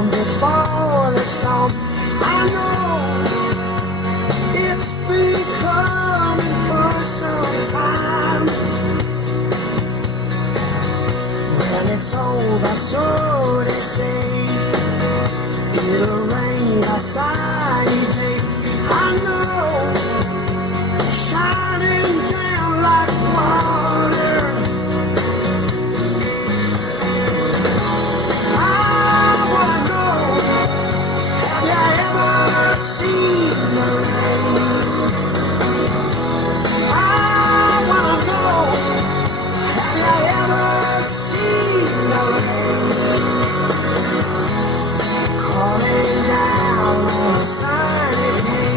calm before the storm. I know it's been coming for some time. When it's over, so they say, it'll rain a sunny day. I know, shining down like water. I wanna know, have you ever seen the rain? I wanna know, have you ever seen the rain? Calling down on a sunny day.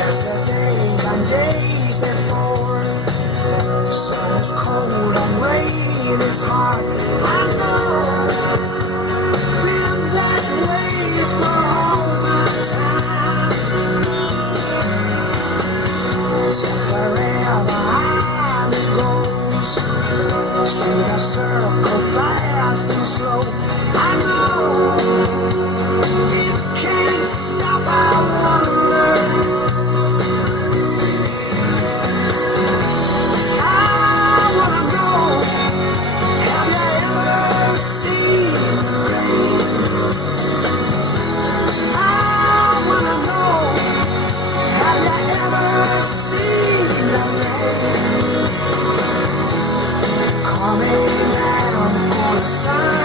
Yesterday and days before, sun is cold and rain is hard. I know, been that way for all my time. So wherever it goes, through the circle fast and slow, I know it can't stop. I wonder, I wanna know, have you ever seen the rain? I wanna know, have you ever seen the rain? Coming down on the sun.